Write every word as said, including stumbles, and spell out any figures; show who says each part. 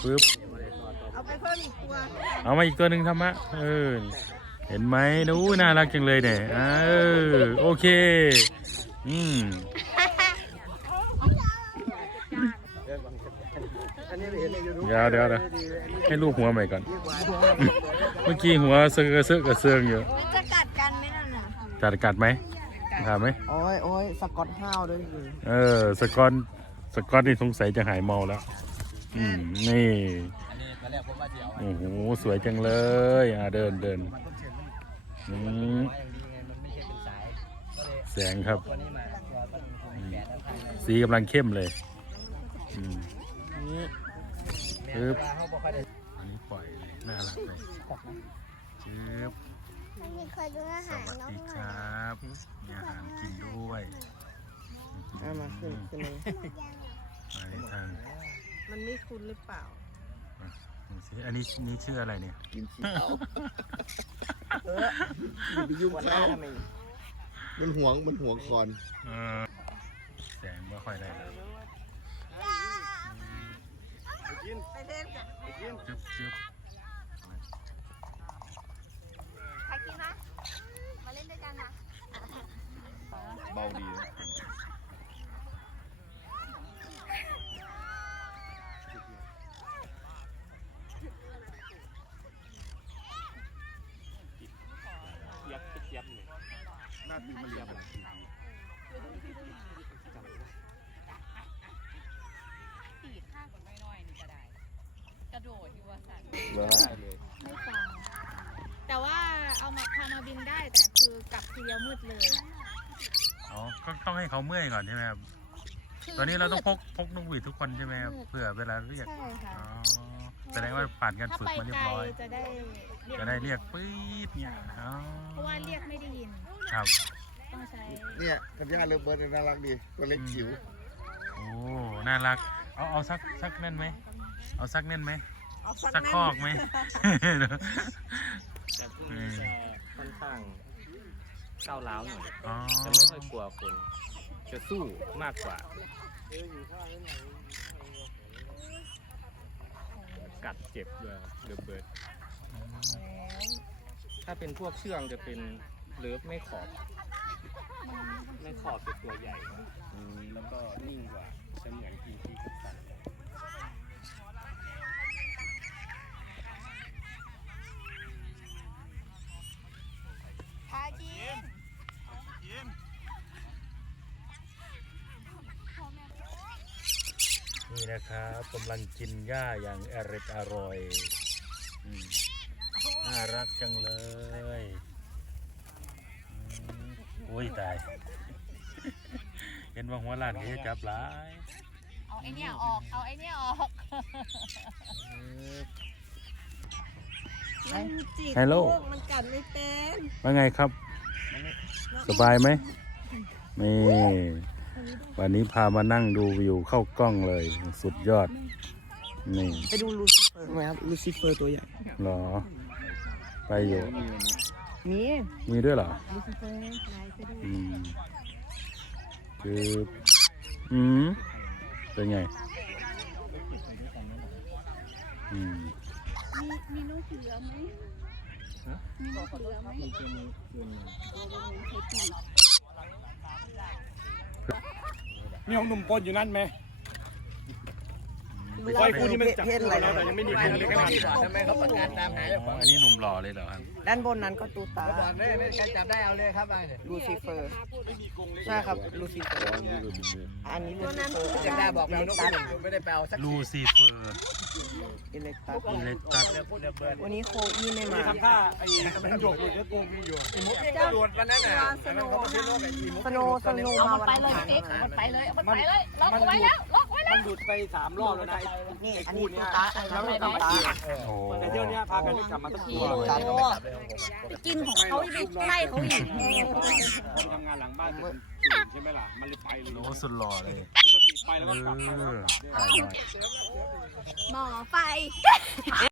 Speaker 1: ปึ๊บ
Speaker 2: เอาไปเพิ่มอีกตัว
Speaker 1: เอามาอีกตัวหนึ่งทำมะเออเห็นไหมดูน่ารักจังเลยเนี่ยเออโอเคอืมเดี๋ยวเดี๋ยวเดี๋ยวให้ลูกหัวใหม่ก่อนเมื่อกี้หัวเสือกระเสือกกระเสืองอยู่
Speaker 2: มันจะกัดกันไหมนั่นน่ะ
Speaker 1: กัดกัดไหมถามไหม
Speaker 3: โอ้ยโอ้ยสกอตห้าวด้วย
Speaker 1: เออสกอตสกอตนี่สงสัยจะหายเมาแล้วอืมนี่โอ้โหสวยจังเลยอ่ะเดินเดินอืมแสงครับสีกำลังเข้มเลยอืมปึ๊บอันนี้ปล่อยเลยน่ารักเลยปึ๊บ
Speaker 2: เคยดูอาหาร
Speaker 1: สวัสดีครับมีอาหารกินด้วย
Speaker 3: เอามาขึ้นขึ้นเลย
Speaker 1: มาทาง
Speaker 2: มันไม่คุ้นหรือเปล่า
Speaker 1: อันนี้นี่ชื่ออะไรเนี่ย
Speaker 3: กินขี้เต่าเออไปยุ่งข้าวมันห่วงมันห่วงคอน
Speaker 1: แสงไม่ค่อยได้เลย
Speaker 2: ไปเล่น
Speaker 1: จึ๊บจึ๊บ
Speaker 2: ใครกินนะมาเล่นด้วยกันนะ
Speaker 3: เบาดี
Speaker 4: ยับยับเลยหน้าที่มันยับ
Speaker 5: ตีดข้างกว่าน้อยๆนี่ก็ได้กระโดดอยู่ว่าสัตว์ไม่ฟังแต่ว่าเอามาพามาบินได้แต่คือกลับทีเดียวมืดเลย
Speaker 1: อ๋อก็ต้องให้เขาเมื่อยก่อนใช่ไหมครับตอนนี้เราต้องพกพกนกหวีดทุกคนใช่ไหมครับเพื่อเวลาเรียก
Speaker 5: ใช่ค่ะ
Speaker 1: แสดงว่าผ่านการฝึกมาเรียบร้อย
Speaker 5: จะได้
Speaker 1: จะได้เรียกปี๊ดเนี่ย
Speaker 5: เพราะว่าเรียกไม่ได้ยิน
Speaker 1: ครับ
Speaker 5: ต้องใช้
Speaker 3: เนี่ยกับย่าเลิฟเบิร์ดน่ารักดีตัวเล็กจิ๋ว
Speaker 1: โอ้น่ารักเอาเอาสักสักนั่นไหมเอาสักนั่นไหมสักคอกไหม
Speaker 4: แต่พวกนี้จะค่อนข้างก้าวร้าวหน่อยจะไม่ค่อยกลัวคนจะสู้มากกว่ากัดเจ็บด้วยเดือบเบิร์ดถ้าเป็นพวกเชื่องจะเป็นเลิฟไม่ขอบไม่ขอบเป็นตัวใหญ่แล้วก็นิ่งกว่าจะเหมือนกินที่สัน
Speaker 2: พากิน
Speaker 1: นี่นะครับกำลังกินหญ้าอย่างอร่อยอร่อยน่ารักจังเลยโอ้ยตายเห็นว่าหัวล้านก็จะจับหลาย
Speaker 5: เอาไอเนี้ยออกเอาไอเนี้ยออก
Speaker 2: มันจิก
Speaker 1: ฮัลโหล
Speaker 2: มันกัดไม่เป็น
Speaker 1: ว่าไงครับสบายไหมนี่วันนี้พามานั่งดูวิวเข้ากล้องเลยสุดยอดนี่
Speaker 3: ไปดูลูซิเฟอร์ไหมครับลูซิเฟอร์ตัวใหญ่
Speaker 1: หรอไปอยู่
Speaker 3: มี
Speaker 1: มีด้วยเหรอ
Speaker 3: ลูซิเฟอร์
Speaker 1: อืมคืออืมเป็นไงอืม
Speaker 5: มีมีลูกเสือไหมมีลูกเสือไหม
Speaker 4: มีของหนุ่มปนอยู่นั่นไหมไฟคู่นี้มันจับตัวเราแต่ยังไม่มีใครเรียกกันใช่ไหมเขาประกาศตามหา
Speaker 1: อันนี้หนุ่มหล่อเลยเหรอครับ
Speaker 3: ด้านบนนั้นก็ตูตา
Speaker 4: ใครจับได้เอาเลยครับ
Speaker 3: ลูซิเฟอร์ใช่ครับลูซิเฟอร์อันนี้ลูซิเฟอร์
Speaker 4: จะได้บอกเราตัดไม่ได้แปลสัก
Speaker 1: ลูซิเฟอร์
Speaker 3: อิเล็กตัส
Speaker 1: อิเล็กตัส
Speaker 3: วันนี้โคอี้ไม่มา
Speaker 4: ทำท่าไอ้มันหยกอยู่เยอะโกงอยู่ไอ้มุกกระโดดวันนั้นน่ะ
Speaker 3: สโนสโนสโนมาวันนั้น
Speaker 5: มันไปเลยมันไปเลยล็อกไว้แล้วล็อกไว้แล้ว
Speaker 4: มันดูดไปสามรอบแล้วนะ
Speaker 3: นี่อันนี้ตูตาอันนี้ตูตา
Speaker 4: แต่เที่ยวนี้พากันไปกลับมาสักที
Speaker 5: ไปกินของเขาอีกไล่เขาอีก
Speaker 4: คนทำงานหลังบ้านใช่ไหมล่ะมันเลยไปเลย
Speaker 1: โอ้สุดหล่อเลย
Speaker 4: ปกติไปแล้วก็กลับมา
Speaker 5: หมอไฟ